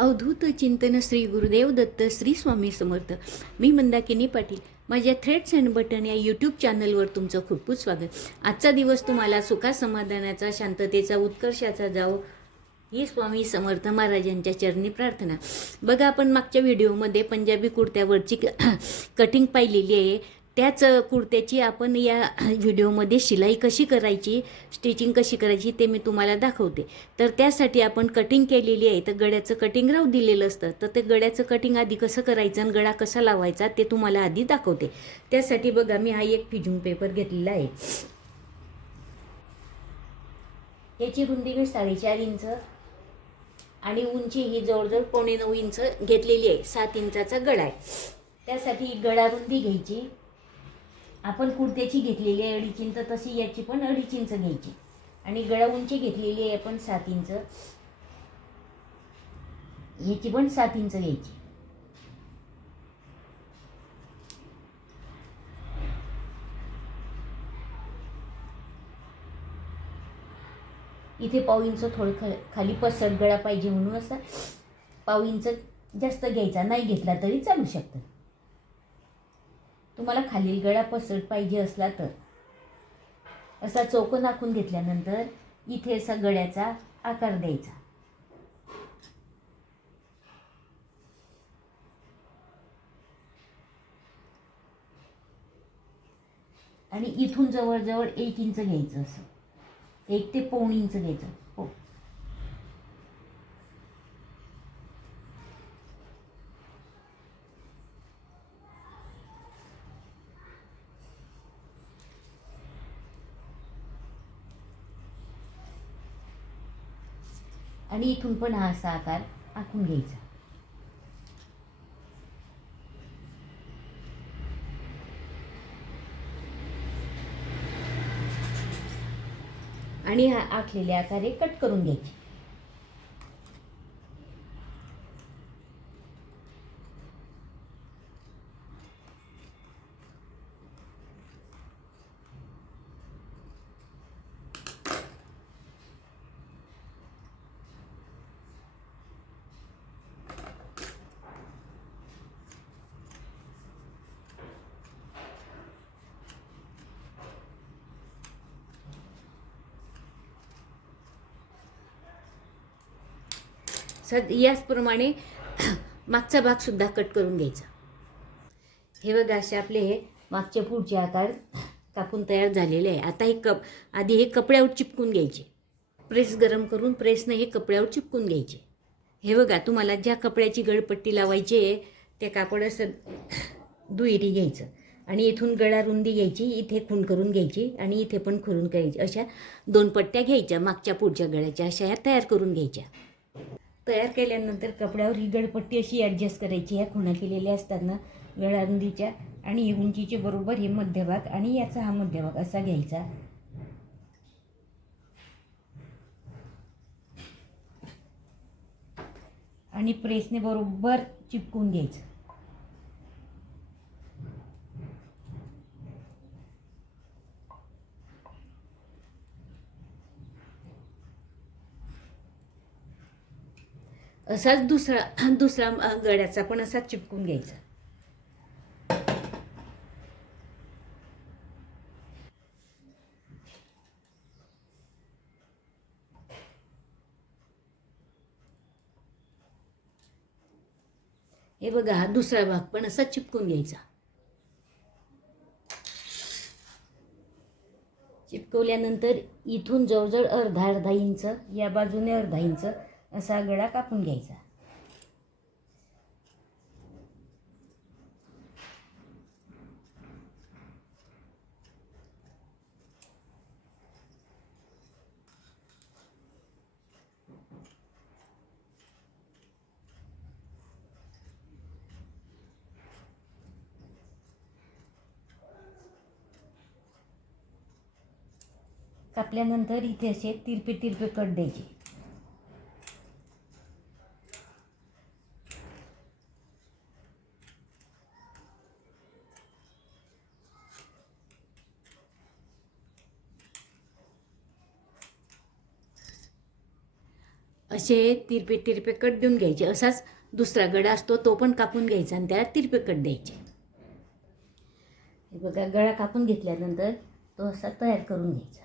अवधूत चिंतन श्री गुरुदेव दत्त श्री स्वामी समर्थ. मी मंदाकिनी पाटील. माझ्या threads and button या यूट्यूब चॅनलवर तुमचं खूप खूप स्वागत. आजचा दिवस तुम्हाला सुखा समाधानाचा, शांततेचा, उत्कर्षाचा जावो ही स्वामी समर्थ महाराजांच्या चरणी प्रार्थना. बघा, आपण मागच्या व्हिडिओमध्ये पंजाबी कुर्त्यावरची कटिंग पाहिलेली आहे. त्याच कुर्त्याची आपण या व्हिडिओमध्ये शिलाई कशी करायची, स्टिचिंग कशी करायची ते मी तुम्हाला दाखवते. तर त्यासाठी आपण कटिंग केलेली आहे. तर गळ्याचं कटिंग राहू दिलेलं असतं. तर ते गळ्याचं कटिंग आधी कसं करायचं आणि गळा कसा लावायचा ते तुम्हाला आधी दाखवते. त्यासाठी बघा, मी हा एक फिजून पेपर घेतलेला आहे. याची रुंदी मी 4.5 इंच आणि उंची ही जवळजवळ 9.25 इंच घेतलेली आहे. 7 इंचाचा गळा आहे. त्यासाठी गळा रुंदी घ्यायची. आपण कुर्त्याची घेतलेली आहे 2.5 इंच, तशी याची पण 2.5 इंच घ्यायची. आणि गळा उंची घेतलेली आहे आपण 7 इंच, याची पण 7 इंच घ्यायची. इथे 1/2 इंच थोडं खाली पसरट गळा पाहिजे म्हणून असा 1/2 इंच जास्त घ्यायचा. नाही घेतला तरी चालू शकतं. तुम्हाला खालील गळा पसरट पाहिजे असला तर असा चौकोन आखून घेतल्यानंतर इथे असा गळ्याचा आकार द्यायचा. आणि इथून जवळजवळ 1 इंच घ्यायचं. असं 1 ते 1.25 इंच घ्यायचं. हो, आणि इथून पण हा असा आकार आखून घ्यायचा. आणि हा आखलेले आकार कट करून घ्यायचे. याचप्रमाणे मागचा भाग सुद्धा कट करून घ्यायचा. हे बघा, असे आपले हे मागचे पुढचे आकार कापून तयार झालेले आहे. आता हे आधी हे कपड्यावर चिपकून घ्यायचे. प्रेस गरम करून प्रेसने हे कपड्यावर चिपकून घ्यायचे. हे बघा, तुम्हाला ज्या कपड्याची गळपट्टी लावायची आहे त्या कापड असं दुहेरी घ्यायचं आणि इथून गळा रुंदी घ्यायची, इथे खूण करून घ्यायची आणि इथे पण खुरून करायची. अशा 2 पट्ट्या घ्यायच्या मागच्या पुढच्या गळ्याच्या, अशा ह्या तयार करून घ्यायच्या. तयार केल्यानंतर कपड्यावर ही गळपट्टी अशी ॲडजस्ट करायची. ह्या खुणा केलेल्या असतात ना गळारुंदीच्या, आणि हे उंचीचे बरोबर हे मध्यभाग आणि याचा हा मध्यभाग असा घ्यायचा. आणि प्रेसने बरोबर चिपकून घ्यायचं. असाच दुसरा गळ्याचा पण असाच चिपकून घ्यायचा. हे बघा, हा दुसरा भाग पण असा चिपकून घ्यायचा. चिपकवल्यानंतर इथून जवळजवळ अर्धा इंच, या बाजूने अर्धा इंच असा गळा कापून घ्यायचा. कापल्यानंतर इथे असे तिरपे तिरपे कट द्यायचे. असे तिरपे तिरपे कट देऊन घ्यायचे. असाच दुसरा गळा असतो तो पण कापून घ्यायचा आणि त्याला तिरपे कट द्यायचे. हे बघा, गळा कापून घेतल्यानंतर तो असा तयार करून घ्यायचा.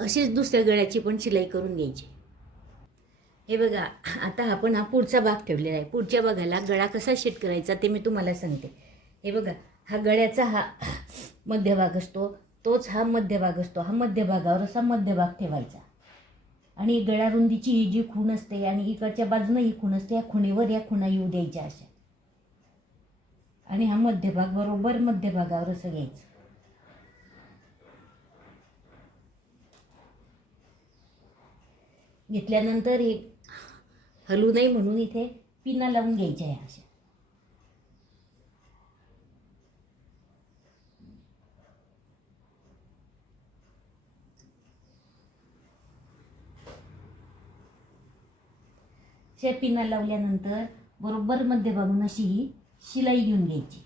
अशीच दुसऱ्या गळ्याची पण शिलाई करून घ्यायची. हे बघा, आता आपण हा पुढचा भाग ठेवलेला आहे. पुढच्या भागाला गळा कसा सेट करायचा ते मी तुम्हाला सांगते. हे बघा, हा गळ्याचा हा मध्यभाग असतो, तोच हा मध्यभाग असतो. हा मध्यभागावर असा मध्यभाग ठेवायचा आणि गळा रुंदीची ही जी खूण असते आणि इकडच्या बाजूनं ही खूण असते, या खुणेवर या खुणा येऊ द्यायच्या अशा. आणि हा मध्यभाग बरोबर मध्यभागावर असं घ्यायचं. घेतल्यानंतर हे हलू नये म्हणून इथे पिना लावून घ्यायच्या आहे अशा. अशा पिना लावल्यानंतर बरोबर मध्यभागून अशी ही शिलाई घेऊन घ्यायची.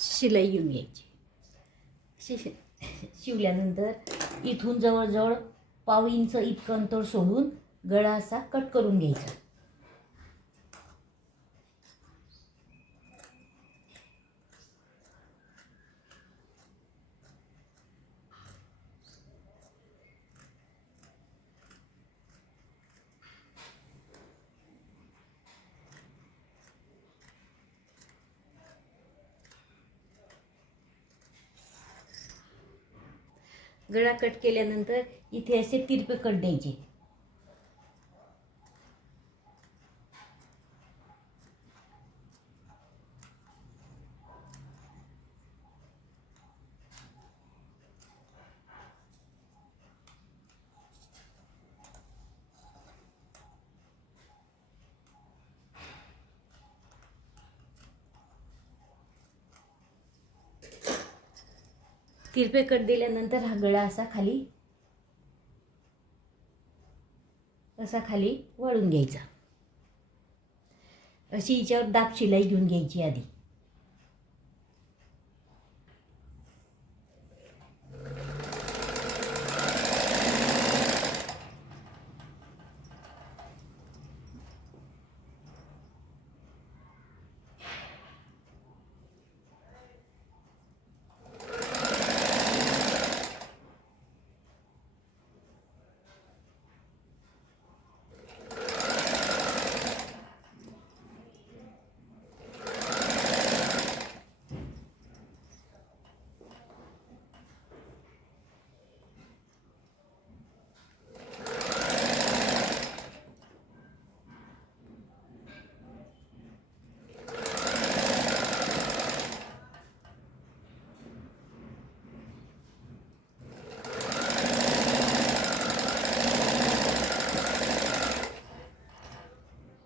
शिलाई घेऊन घ्यायची. शिवल्यानंतर इथून जवळजवळ पाव इंच इतकं अंतर सोडून गळा असा कट करून घ्यायचा. गळा कट केल्यानंतर इथे असे तिरपे कट द्यायचे. तिरपे कट दिल्यानंतर हा गळा असा खाली वळून घ्यायचा. अशी हिच्यावर दाब शिलाई घेऊन घ्यायची आधी.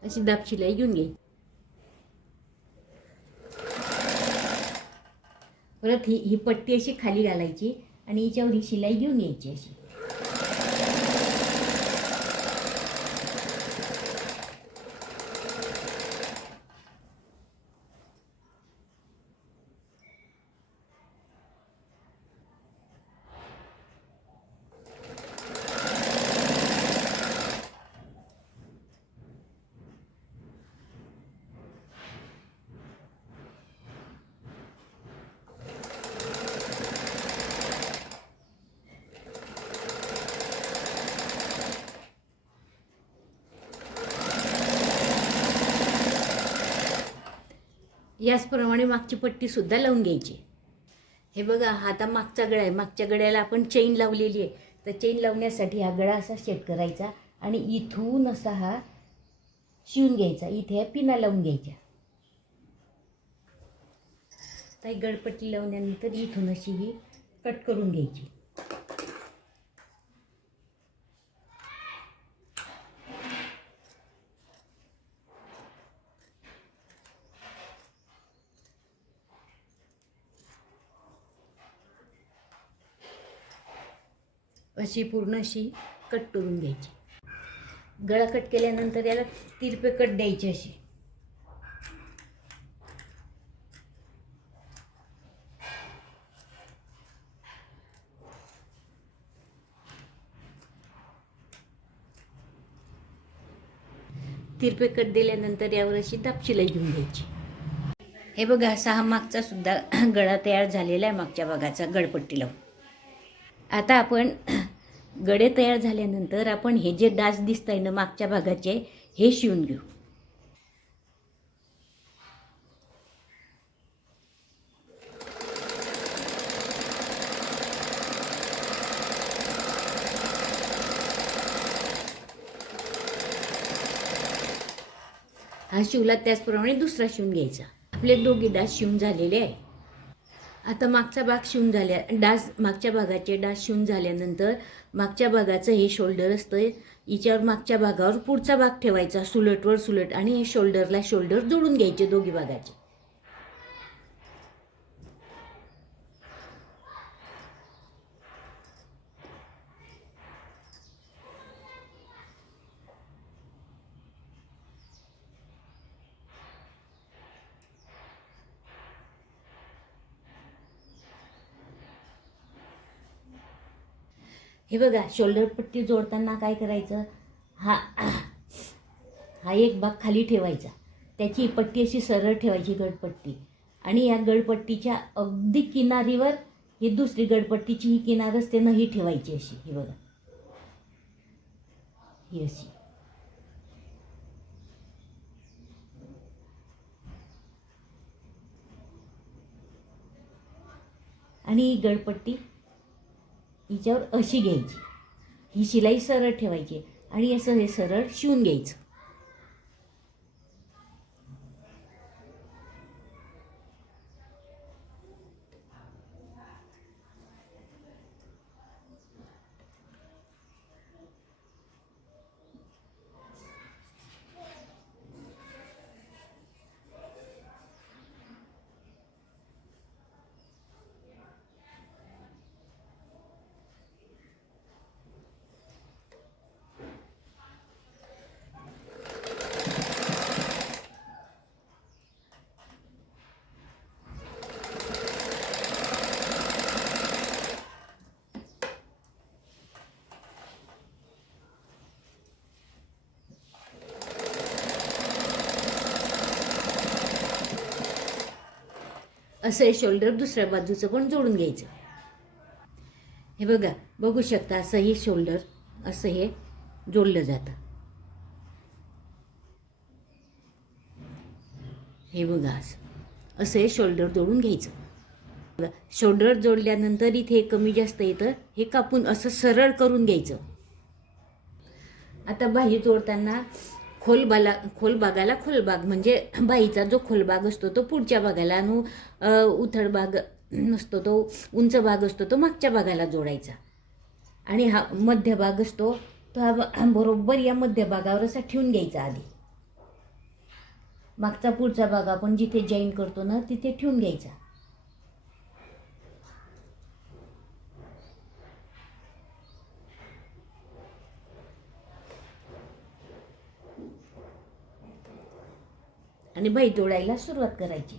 अशी दाब शिलाई घेऊन घ्यायची. परत ही पट्टी अशी खाली घालायची आणि हिच्यावर ही शिलाई घेऊन घ्यायची अशी. याचप्रमाणे मागची पट्टी सुद्धा लावून घ्यायची. हे बघा, हा आता मागचा गळा आहे. मागच्या गळ्याला आपण चेन लावलेली आहे. तर चेन लावण्यासाठी हा गळा असा सेट करायचा आणि इथून असा हा शिवून घ्यायचा. इथे ह्या पिना लावून घ्यायच्या. तर गळपट्टी लावल्यानंतर इथून अशी ही कट करून घ्यायची. अशी पूर्ण अशी कट करून घ्यायची. गळा कट केल्यानंतर याला तिरपे कट द्यायचे असे. तिरपे कट दिल्यानंतर यावर अशी दाब शिलाई घेऊन घ्यायची. हे बघा, असा हा मागचा सुद्धा गळा तयार झालेला आहे. मागच्या भागाचा गळपट्टी लावून आता आपण गळे तयार झाल्यानंतर आपण हे जे डास दिसत आहे ना मागच्या भागाचे, हे शिवून घेऊ. हा शिवला त्याचप्रमाणे दुसरा शिवून घ्यायचा. आपले दोघे डास शिवून झालेले आहे. आता मागचा भाग शिवून झाल्या मागच्या भागाचे डास शिवून झाल्यानंतर मागच्या भागाचं हे शोल्डर असतं. हिच्यावर मागच्या भागावर पुढचा भाग ठेवायचा, सुलटवर सुलट, आणि हे शोल्डरला शोल्डर जोडून घ्यायचे दोघी भागाचे. हे बघा, शोल्डर पट्टी जोडताना काय करायचं, हा एक भाग खाली ठेवायचा. त्याची पट्टी अशी सरळ ठेवायची गळपट्टी, आणि या गळपट्टीच्या अगदी किनारीवर ही दुसरी गळपट्टीची ही किनार असते ना, ही ठेवायची अशी. ही बघा, ही अशी. आणि ही गळपट्टी हिच्यावर अशी घ्यायची. ही शिलाई सरळ ठेवायची आणि असं हे सरळ शिवून घ्यायचं. असं हे शोल्डर दुसऱ्या बाजूचं पण जोडून घ्यायचं. हे बघा, बघू शकता, असं हे शोल्डर असं हे जोडलं जातं. हे बघा, असं हे शोल्डर जोडून घ्यायचं. शोल्डर जोडल्यानंतर इथे कमी जास्त येतं, हे कापून असं सरळ करून घ्यायचं. आता बाही जोडताना खोल भागाला खोल भाग, म्हणजे बाईचा जो खोल भाग असतो तो पुढच्या भागाला, आणि उथळ भाग नसतो तो, उंच भाग असतो तो मागच्या भागाला जोडायचा. आणि हा मध्य भाग असतो तो हा बरोबर या मध्य भागावर असा ठेवून घ्यायचा आधी. मागचा पुढचा भाग आपण जिथे जॉईन करतो ना तिथे ठेवून घ्यायचा. आणि बाई तोडायला सुरुवात करायची.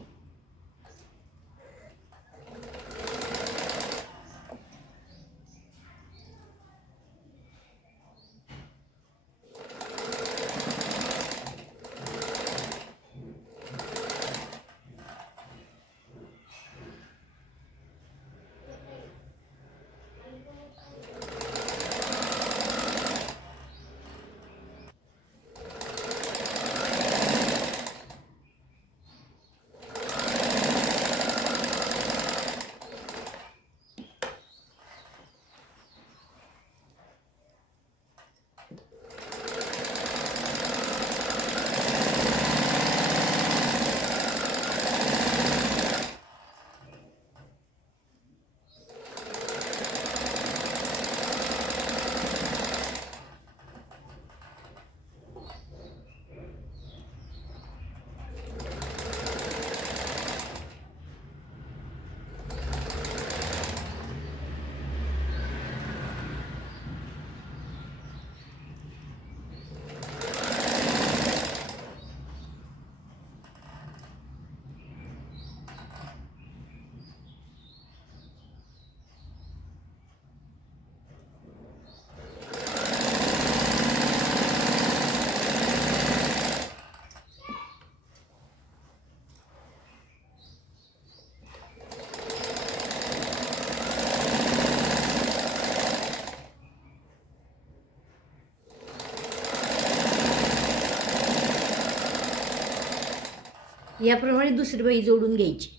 याप्रमाणे दुसरी बाई जोडून घ्यायची.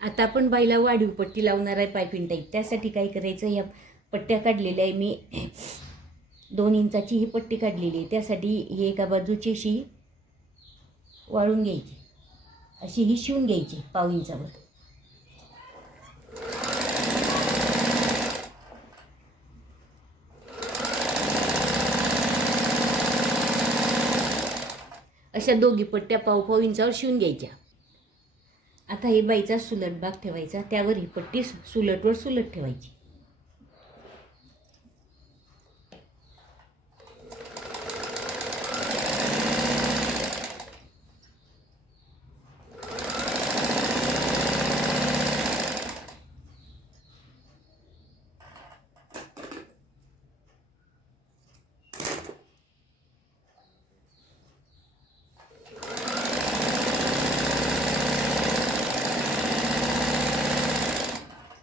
आता आपण बाईला वाढीव पट्टी लावणार आहे पायपिंग टाईप. त्यासाठी काय करायचं, या पट्ट्या काढलेल्या आहे मी 2 इंचाची ही पट्टी काढलेली आहे. त्यासाठी ही एका बाजूची अशी वाळून घ्यायची, अशी ही शिवून घ्यायची 1/2 इंचावर. अशा दोघी पट्ट्या 1/2 इंचावर शिवून घ्यायच्या. आता हे बाईचा सुलट भाग ठेवायचा, त्यावर ही पट्टी सुलटवर सुलट ठेवायची.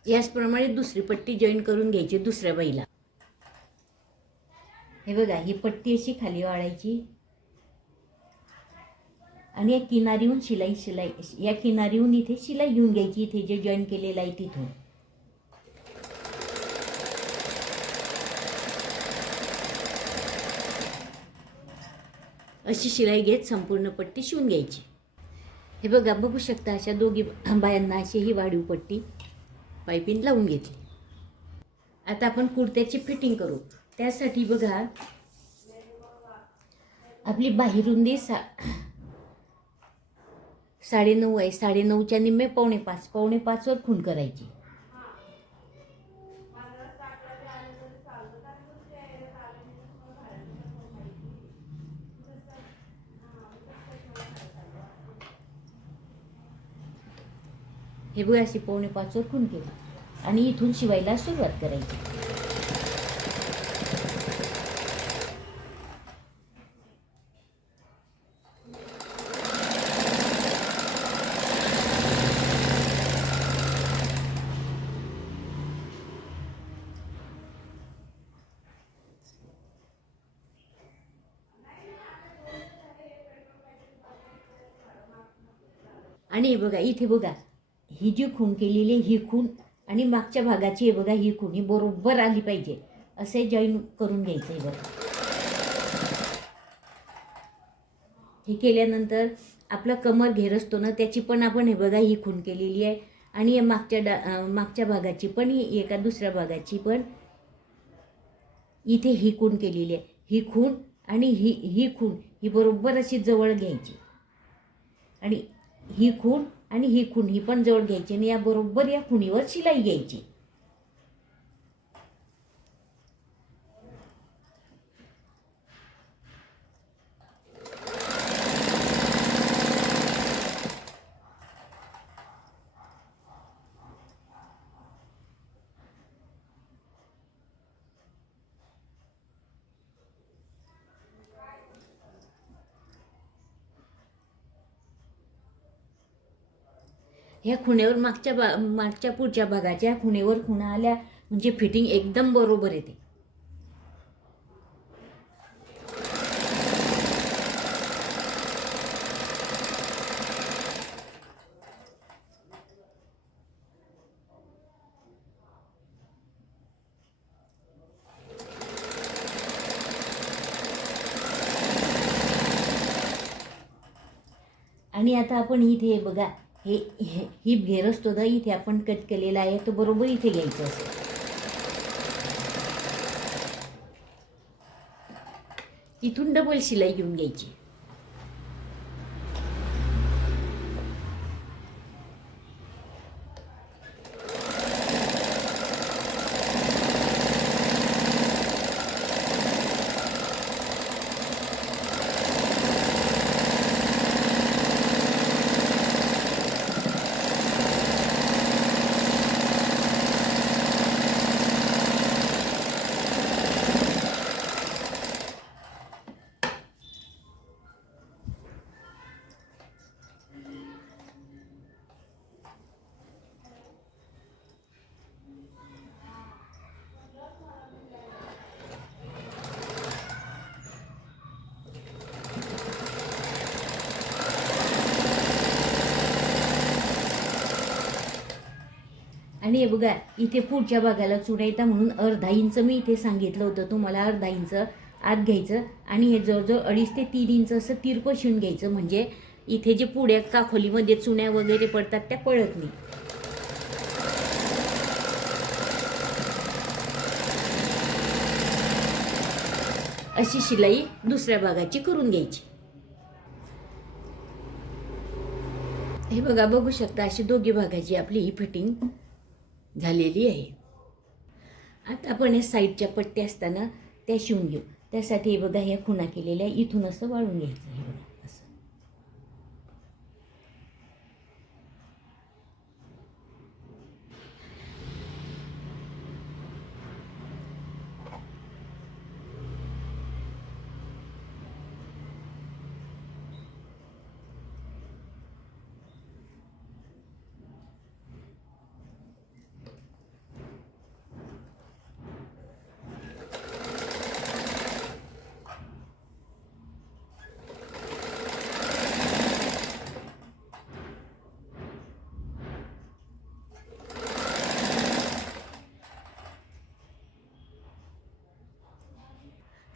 याचप्रमाणे दुसरी पट्टी जॉईन करून घ्यायची दुसऱ्या बाईला. हे बघा, ही पट्टी अशी खाली वाळायची आणि या किनारीहून शिलाई या किनारीहून इथे शिलाई घेऊन घ्यायची. इथे जे जॉईन केलेलं आहे तिथून अशी शिलाई घेत संपूर्ण पट्टी शिवून घ्यायची. हे बघा, बघू शकता अशा दोघी बायांना अशी ही वाढीव पट्टी पायपिंग लावून घेतली. आता आपण कुर्त्याची फिटिंग करू. त्यासाठी बघा, आपली बाही रुंदी 9.5 आहे. 9.5च्या निम्मे 4.5, 4.5 वर खूण करायची. हे बघा, अशी 4.5 वर खूण केली आणि इथून शिवायला सुरुवात करायची. आणि हे बघा, इथे बघा, ही जी खूण केलेली ही खूण आणि मागच्या भागाची हे बघा ही खूण ही बरोबर आली पाहिजे. असे जॉईन करून घ्यायचं आहे बघा. हे केल्यानंतर आपला कमर घेर असतो ना, त्याची पण आपण हे बघा ही खूण केलेली आहे आणि या मागच्या भागाची पण, ही एका दुसऱ्या भागाची पण इथे ही खूण केलेली आहे. ही खूण आणि ही खूण ही बरोबर अशी जवळ घ्यायची. आणि ही खूण आणि ही खूण ही पण जवळ घ्यायची आणि याबरोबर या खुणीवर शिलाई घ्यायची. ह्या खुणेवर मागच्या पुढच्या भागाच्या खुणेवर खुणा आल्या म्हणजे फिटिंग एकदम बरोबर येते. आणि आता आपण इथे बघा हे हिप घेर असतो ना, इथे आपण कट केलेला आहे तो बरोबर इथे घ्यायचं असं. इथून डबल शिलाई घेऊन घ्यायची. आणि हे बघा इथे पुढच्या भागाला चुडा येता म्हणून अर्धा इंच मी इथे सांगितलं होतं तुम्हाला, अर्धा इंच आत घ्यायचं आणि हे जवळजवळ 2.5 ते 3 इंच असं तिरपं शिवून घ्यायचं. म्हणजे इथे जे पुढ्या काखोलीमध्ये चुण्या वगैरे पडतात त्या पडत नाही. अशी शिलाई दुसऱ्या भागाची करून घ्यायची. हे बघा बघू शकता अशी दोघी भागाची आपली ही फिटिंग झालेली आहे. आता आपण हे साईडच्या पट्ट्या असताना त्या शिवून घेऊ. त्यासाठी हे बघा ह्या खुणा केलेल्या इथून असं वाळून घ्यायचं. हे बघा असं.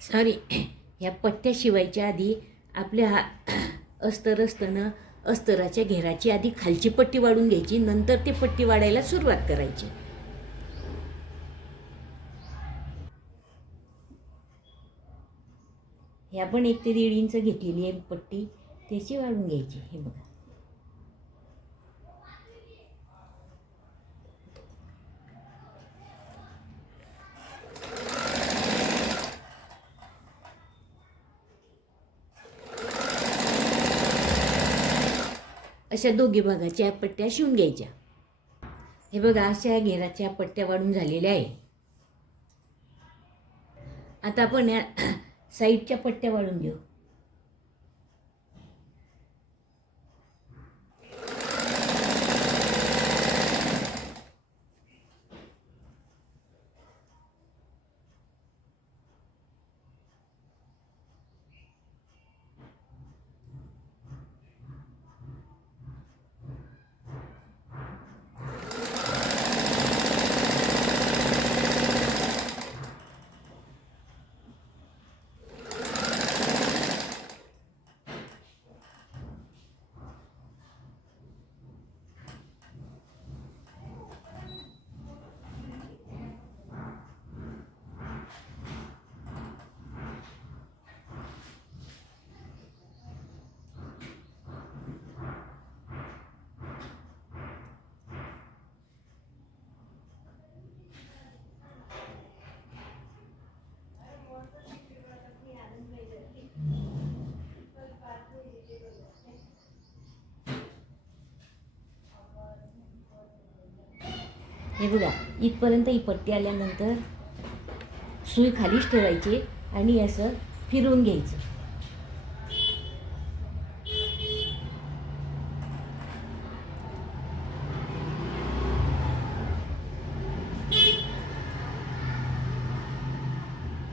सॉरी, ह्या पट्ट्या शिवायच्या आधी आपल्या अस्तर असताना अस्तराच्या घेराची आधी खालची पट्टी वाढून घ्यायची, नंतर ती पट्टी वाढायला सुरुवात करायची. हे आपण 1 ते 1.5 इंच घेतलेली आहे पट्टी, त्याची वाढून घ्यायची. हे बघा अशा दोघी भागाच्या पट्ट्या शिवून घ्यायच्या. हे बघा अशा घेराच्या पट्ट्या वाढून झालेल्या आहे. आता आपण या साईडच्या पट्ट्या वाढून घेऊ. हे बघा, इथपर्यंत ही पट्टी आल्यानंतर सुई खालीच ठेवायची आणि असं फिरवून घ्यायचं.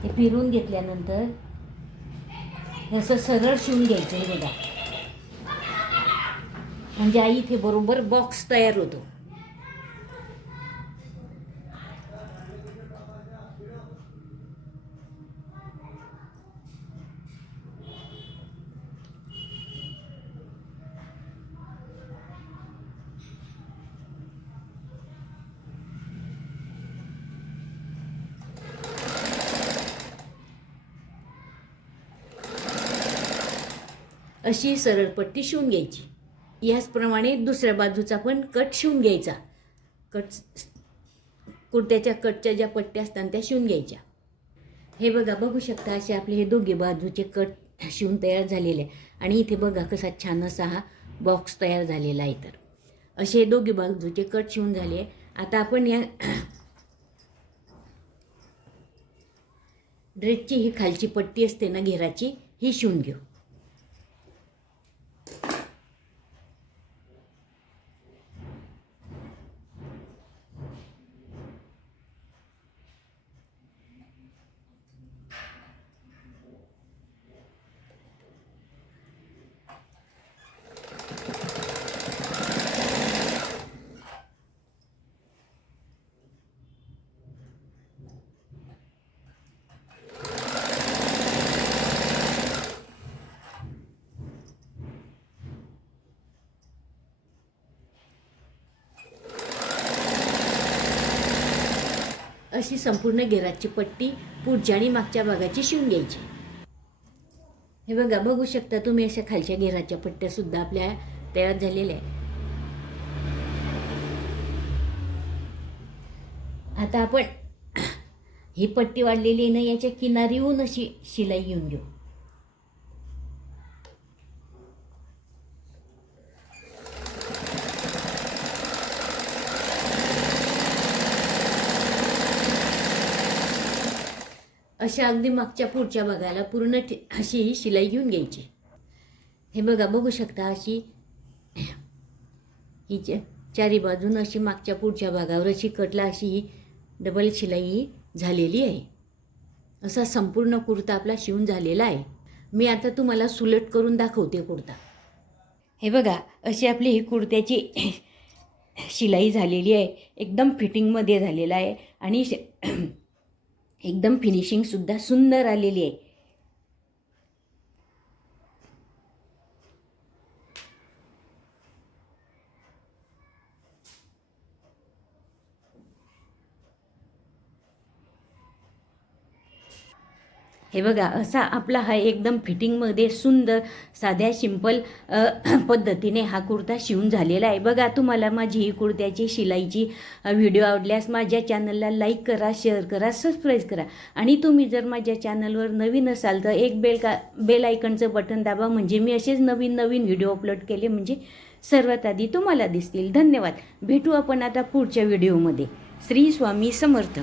हे फिरवून घेतल्यानंतर हे असं सरळ शिवून घ्यायचं. हे बघा, म्हणजे आई इथे बरोबर बॉक्स तयार होतो. अशी सरळ पट्टी शिवून घ्यायची. याचप्रमाणे दुसऱ्या बाजूचा पण कट शिवून घ्यायचा. कुर्त्याच्या कटच्या ज्या पट्ट्या असतात त्या शिवून घ्यायच्या. हे बघा, बघू शकता असे आपले हे दोघे बाजूचे कट शिवून तयार झालेले आहे. आणि इथे बघा कसा छान असा हा बॉक्स तयार झालेला आहे. तर असे दोघे बाजूचे कट शिवून झाले. आता आपण या ड्रेसची ही खालची पट्टी असते ना घेराची, ही शिवून घेऊ. अशी संपूर्ण घेराची पट्टी पुढच्या आणि मागच्या भागाची शिवून घ्यायची. हे बघा, बघू शकता तुम्ही अशा खालच्या घेराच्या पट्ट्या सुद्धा आपल्या तयार झालेल्या आहे. आता आपण ही पट्टी वाढलेली आहे ना, याच्या किनारीहून अशी शिलाई घेऊन घेऊ. अशा अगदी मागच्या पुढच्या भागाला पूर्ण अशी ही शिलाई घेऊन घ्यायची. हे बघा, बघू शकता अशी ही चारी बाजून अशी मागच्या पुढच्या भागावर अशी कटला अशी ही डबल शिलाई झालेली आहे. असा संपूर्ण कुर्ता आपला शिवून झालेला आहे. मी आता तुम्हाला सुलट करून दाखवते कुर्ता. हे बघा, अशी आपली ही कुर्त्याची शिलाई झालेली आहे. एकदम फिटिंगमध्ये झालेला आहे आणि एकदम फिनिशिंगसुद्धा सुंदर आलेली आहे. हे बघा, असा आपला हा एकदम फिटिंगमध्ये सुंदर साध्या सिंपल पद्धतीने हा कुर्ता शिवून झालेला आहे. बघा, तुम्हाला माझी ही कुर्त्याची शिलाईची व्हिडिओ आवडल्यास माझ्या चॅनलला लाईक करा, शेअर करा, सबस्क्राईब करा. आणि तुम्ही जर माझ्या चॅनलवर नवीन असाल तर एक बेल आयकनचं बटन दाबा, म्हणजे मी असेच नवीन व्हिडिओ अपलोड केले म्हणजे सर्वात आधी तुम्हाला दिसतील. धन्यवाद. भेटू आपण आता पुढच्या व्हिडिओमध्ये. श्री स्वामी समर्थ.